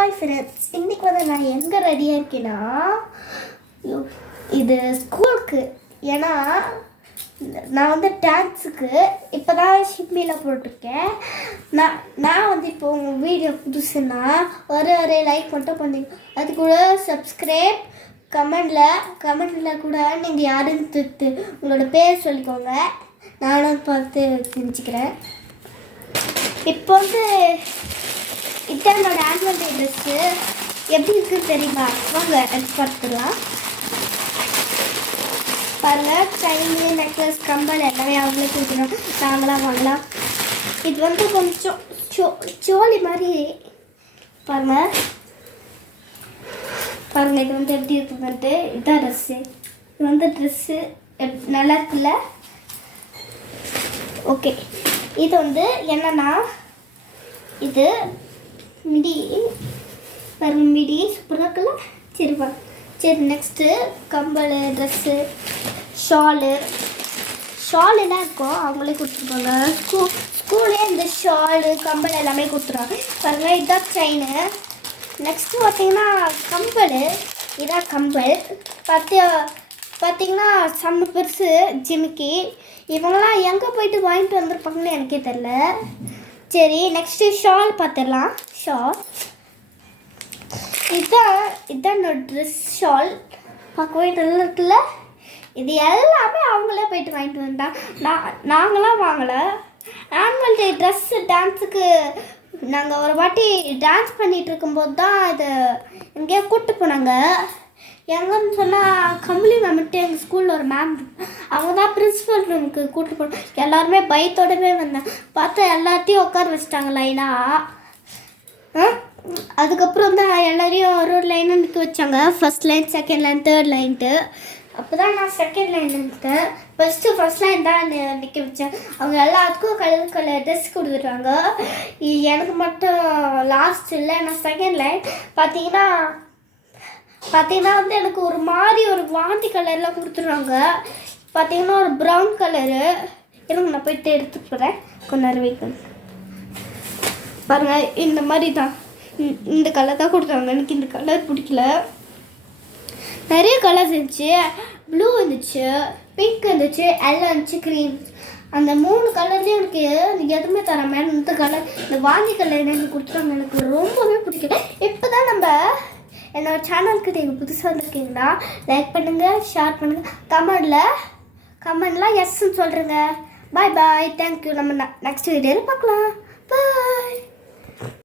Hi friends, இன்றைக்கி நான் எங்கே ரெடியாக இருக்கேன்னா இது ஸ்கூலுக்கு. ஏன்னா நான் டான்ஸுக்கு இப்போ தான் ஷிப்பியில் போட்டிருக்கேன். நான் இப்போ உங்கள் வீடியோ புதுசுன்னா ஒரு லைக் மட்டும் பண்ணுங்க. அது கூட சப்ஸ்கிரைப், கமெண்டில் கூட நீங்கள் யாருன்னு உங்களோட பேர் சொல்லிக்கோங்க. நானும் பார்த்து தெரிஞ்சுக்கிறேன். இப்போ இதான் என்னோடய ஆனுவல் டே ட்ரெஸ்ஸு. எப்படி இருக்குன்னு தெரியுமா? வாங்க எடுத்து பார்த்துக்கலாம். பாருங்கள், செயினு, நெக்லஸ், கம்பல் எல்லாமே அவங்களே கொடுக்கணும். நாங்களாம் வாங்கலாம். இது கொஞ்சம் சோழி மாதிரி. பாருங்கள் இது எப்படி இருக்குன்ட்டு. இதுதான் ட்ரெஸ்ஸு. இது ட்ரெஸ்ஸு நல்லா இருக்குல்ல? ஓகே, இது என்னன்னா இது மிடி சூப்பராக இருக்குல்ல? சரி நெக்ஸ்ட்டு கம்பல், ட்ரெஸ்ஸு, ஷாலெல்லாம் இருக்கும். அவங்களே கொடுத்துருப்பாங்க. ஸ்கூலே இந்த ஷாலு, கம்பல் எல்லாமே கொடுத்துருவாங்க. பாருங்கள், இதுதான் செயினு. நெக்ஸ்ட்டு பார்த்தீங்கன்னா கம்பல். இதான் கம்பல். பார்த்தீங்கன்னா செம்ம பெருசு ஜிமிக்கி. இவங்களாம் எங்கே போயிட்டு வாங்கிட்டு வந்திருப்பாங்கன்னு எனக்கே தெரில. சரி, நெக்ஸ்ட்டு ஷால் பார்த்துடலாம். இதுதான் என்னோட ட்ரெஸ் ஷால். பார்க்கவே நல்லா இருக்குல்ல? இது எல்லாமே அவங்களே போயிட்டு வாங்கிட்டு வந்தாங்க. நாங்களாம் வாங்கலை. ஆனுவல் டே ட்ரெஸ்ஸு டான்ஸுக்கு நாங்கள் ஒரு வாட்டி டான்ஸ் பண்ணிகிட்டு இருக்கும்போது தான் இது எங்கேயோ கூப்பிட்டு போனாங்க. எங்கன்னு சொன்னால் கம்பளி மேம்ட்டு எங்கள் ஸ்கூலில் ஒரு மேம், அவங்க தான் பிரின்ஸிபல் ரூமுக்கு கூப்பிட்டு போனோம். எல்லாருமே பயத்தோடவே வந்தேன். பார்த்தா எல்லாத்தையும் உட்கார வச்சுட்டாங்க லைனாக. அதுக்கப்புறம் தான் எல்லாரையும் ஒரு லைனாக நிற்க வச்சாங்க. First line, second line, third லைன்ட்டு. அப்போ தான் நான் செகண்ட் லைன் நிற்கிறேன். ஃபஸ்ட் லைன் தான் நிற்க வச்சேன். அவங்க எல்லாத்துக்கும் கலர் ட்ரெஸ் கொடுத்துட்டாங்க. எனக்கு மட்டும் லாஸ்ட் இல்லை. நான் செகண்ட் லைன் பார்த்தீங்கன்னா எனக்கு ஒரு மாதிரி ஒரு வாந்தி கலரில் கொடுத்துருவாங்க. பார்த்தீங்கன்னா ஒரு ப்ரௌன் கலரு. எனக்கு நான் போய்ட்டு எடுத்துக்கிறேன். கொஞ்ச நேரம் வைக்கணும். பாருங்கள், இந்த மாதிரி தான் இந்த கலர் தான் கொடுத்தாங்க. எனக்கு இந்த கலர் பிடிக்கல. நிறைய கலர்ஸ் இருந்துச்சு. ப்ளூ இருந்துச்சு, பிங்க் இருந்துச்சு, எல்லோ இருந்துச்சு, க்ரீன். அந்த 3 கலர்லேயும் எனக்கு எதுவுமே தர மாதிரி இந்த கலர், இந்த வாந்தி கலர் எனக்கு கொடுத்துருவாங்க. எனக்கு ரொம்பவே பிடிக்கல. இப்போ தான் நம்ம என்னோடய சேனலுக்கு நீங்கள் புதுசாக வந்திருக்கீங்கன்னா லைக் பண்ணுங்கள், ஷேர் பண்ணுங்கள், கமெண்ட்லாம் எஸ்ன்னு சொல்கிறேங்க. பாய், தேங்க்யூ. நம்ம நெக்ஸ்ட் வீடியோவில் பார்க்கலாம். பாய்.